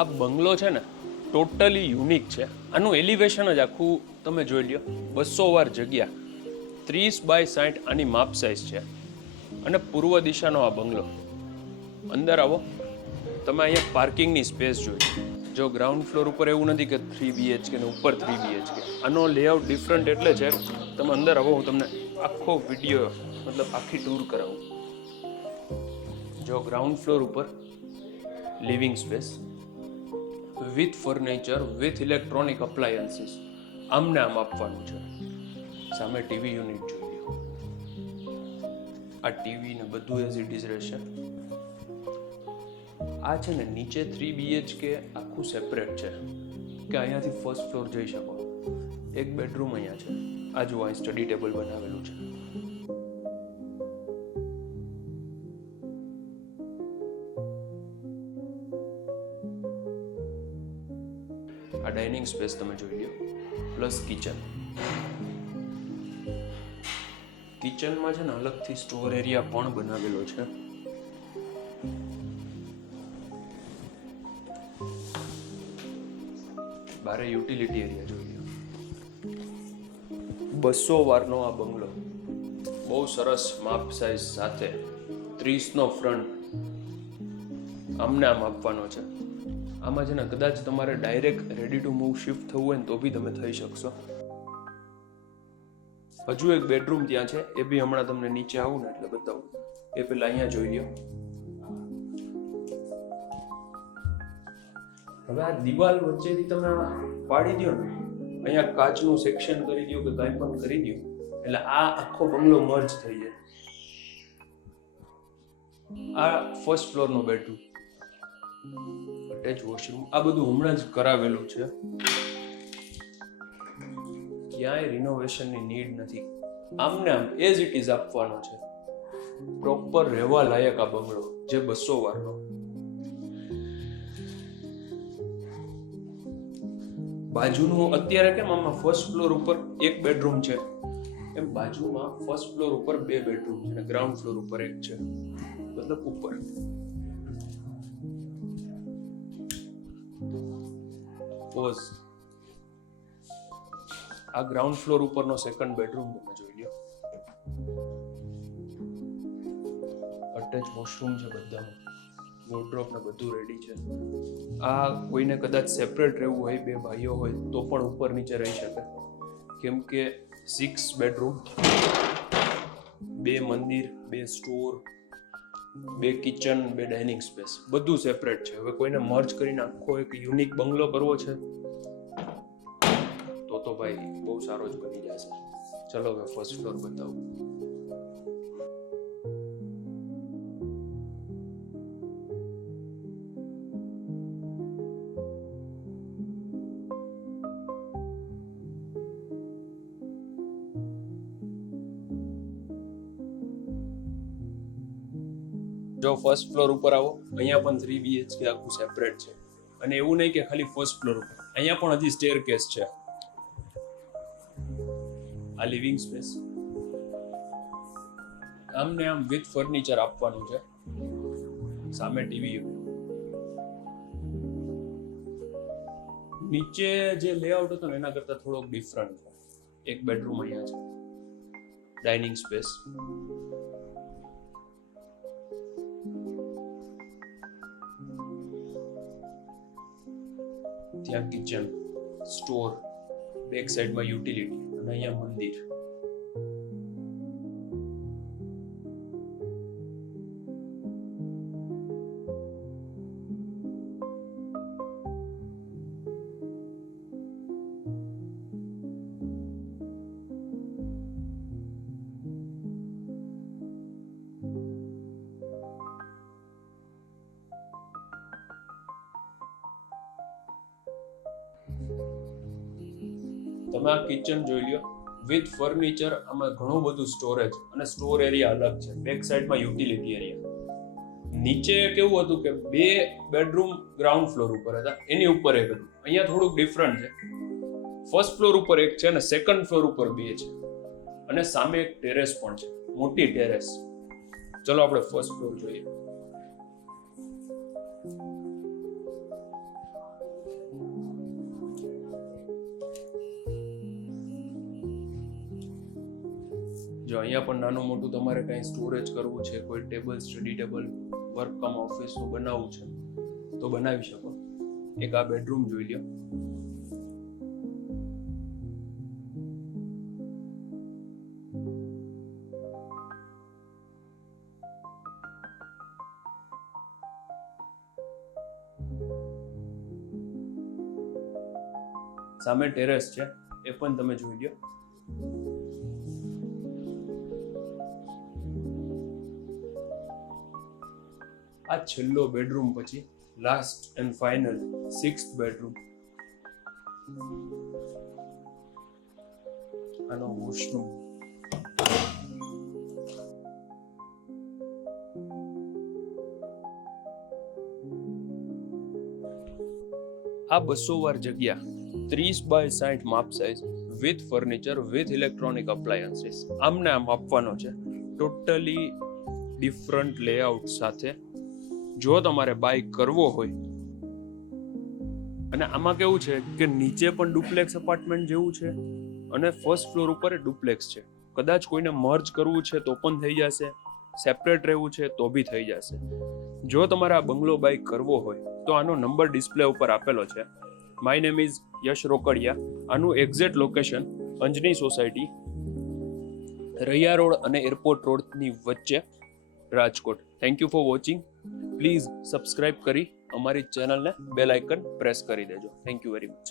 આ બંગલો છે ને ટોટલી યુનિક છે. આનું એલિવેશન જ આખું તમે જોઈ લ્યો. 200 વાર જગ્યા, 30 બાય 60 આની માપ સાઇઝ છે. અને પૂર્વ દિશાનો આ બંગલો. અંદર આવો, તમે અહીંયા પાર્કિંગની સ્પેસ જોઈ. જો ગ્રાઉન્ડ ફ્લોર ઉપર એવું નથી કે 3 BHK ને ઉપર 3 BHK. આનો લેઆઉટ ડિફરન્ટ એટલે છે. તમે અંદર આવો, હું તમને આખો વિડીયો મતલબ આખી ટૂર કરાવું. જો ગ્રાઉન્ડ ફ્લોર ઉપર living space with furniture with electronic appliances આમને આમ આપવાનું છે. સામે ટીવી યુનિટ જોઈ લો. આ ટીવી ને બધું એઝ ઇટ ઇઝ રહેશે. આ છે ને નીચે 3 BHK આખું સેપરેટ છે કે અહીંયાથી ફર્સ્ટ ફ્લોર જઈ શકો. એક બેડરૂમ અહીંયા છે. આ જો અહીં સ્ટડી ટેબલ બનાવેલું છે. આ ડાઇનિંગ સ્પેસ તમે જોઈ લો, પ્લસ કિચન. કિચનમાં છે ને અલગથી સ્ટોર એરિયા પણ બનાવેલો છે. બારે યુટિલિટી એરિયા જોઈ લો. 200 વારનો આ બંગલો, બહુ સરસ માપ સાઇઝ સાથે, 30 નો ફ્રન્ટ આમને આમ આપવાનો છે. આમાં છે ને કદાચ તમારે direct ready to move shift થવું હોય ને તો બી તમે થઈ શકશો. હજુ એક બેડરૂમ ત્યાં છે, એ બી હમણાં તમને નીચે આવું ને એટલે બતાવું. એ પેલા અહીંયા જોઈ લો. હવે આ દિવાલ વચ્ચેથી તમે પાડી દો ને, અહીંયા કાચનું સેક્શન કરી દો કે કાંઈ પણ કરી દો, એટલે આ આખો બંગલો મર્જ થઈ જાય. આ ફર્સ્ટ ફ્લોરનો બેડરૂમ, અટેચ વોશરૂમ, આ બધું હમણાં જ કરાવેલું છે. ક્યાંય રિનોવેશનની નીડ નથી. આમને આમ એઝ ઇટ ઇઝ આપવાનો છે. પ્રોપર રહેવા લાયક આ બંગલો, જે 200 વારનો. બાજુનું અત્યારે કેમ આમાં ફર્સ્ટ ફ્લોર ઉપર એક બેડરૂમ છે, એમ બાજુમાં ફર્સ્ટ ફ્લોર ઉપર 2 બેડરૂમ છે અને ગ્રાઉન્ડ ફ્લોર ઉપર એક છે, મતલબ ઉપર. પોઝ. આ ગ્રાઉન્ડ ફ્લોર ઉપરનો સેકન્ડ બેડરૂમ તમે જોઈ લો. અટેચ વોશરૂમ છે બધામાં, વોર્ડરોબ ને બધું રેડી છે. આ કોઈને કદાચ સેપરેટ રહેવું હોય, 2 ભાઈઓ હોય તો પણ ઉપર નીચે રહી શકે, કેમ કે 6 બેડરૂમ, 2 મંદિર, 2 સ્ટોર, 2 કિચન, 2 ડાઇનિંગ સ્પેસ, બધું સેપરેટ છે. હવે કોઈને મર્જ કરીને આખો એક યુનિક બંગલો કરવો છે તો ભાઈ બહુ સારો જ બની જશે. ચલો હવે ફર્સ્ટ ફ્લોર બતાવું. જો ફર્સ્ટ ફ્લોર ઉપર આવો, અહીંયા પણ 3 BHK આખું સેપરેટ છે. અને એવું નહીં કે ખાલી ફર્સ્ટ ફ્લોર ઉપર, અહીંયા પણ હજી સ્ટેરકેસ છે. આ લિવિંગ સ્પેસ, આમને આમ વિથ ફર્નિચર આપવાનું છે. સામે ટીવી. નીચે જે લેઆઉટ હતો ને એના કરતા થોડોક ડિફરન્ટ છે. એક બેડરૂમ અહીંયા છે, ડાઇનિંગ સ્પેસ, ત્યાં કિચન, સ્ટોર, બેક સાઈડમાં યુટિલિટી અને અહીંયા મંદિર. તમે આ કિચન જોઈ લ્યો વિથ ફર્નિચર. આમાં ઘણું બધું સ્ટોરેજ અને સ્ટોર એરિયા અલગ છે. બેક સાઈડમાં યુટિલિટી એરિયા. નીચે કેવું હતું કે 2 બેડરૂમ ગ્રાઉન્ડ ફ્લોર ઉપર હતા, એની ઉપર એક હતું. અહીંયા થોડુંક ડિફરન્ટ છે. ફર્સ્ટ ફ્લોર ઉપર એક છે અને સેકન્ડ ફ્લોર ઉપર 2 છે. અને સામે એક ટેરેસ પણ છે, મોટી ટેરેસ. ચલો આપણે ફર્સ્ટ ફ્લોર જોઈએ. જો અહીંયા પણ નાનું મોટું તમારે કંઈ સ્ટોરેજ કરવું છે, કોઈ ટેબલ, સ્ટડી ટેબલ, વર્ક કમ ઓફિસનું બનાવવું છે તો બનાવી શકો. એક આ બેડરૂમ જોઈ લ્યો. સામે ટેરેસ છે, એ પણ તમે જોઈ લ્યો. આ છેલ્લો બેડરૂમ પછી last and final 6th bedroom. આનો વોશરૂમ. આ 200 વાર જગ્યા 30 બાય 60 માપ size with furniture with electronic appliances. આમને આમ આપવાનો છે, ટોટલી ડિફરન્ટ લેઆઉટ સાથે. જો તમારે બાય કરવો હોય, અને આમાં કેવું છે કે નીચે પણ ડુપ્લેક્સ અપાર્ટમેન્ટ જેવું છે અને ફર્સ્ટ ફ્લોર ઉપર ડુપ્લેક્સ છે. કદાચ કોઈને મર્જ કરવું છે તો પણ થઈ જશે, સેપરેટ રહેવું છે તો બી થઈ જશે. જો તમારે આ બંગલો બાય કરવો હોય તો આનો નંબર ડિસ્પ્લે ઉપર આપેલો છે. માય નેમ ઇઝ યશ રોકડિયા. આનું exact location Anjani society, Raiya road અને એરપોર્ટ રોડની વચ્ચે, Rajkot. Thank you for watching. Please subscribe કરી અમારી ચેનલને બેલ આઇકન પ્રેસ કરી દેજો. Thank you very much.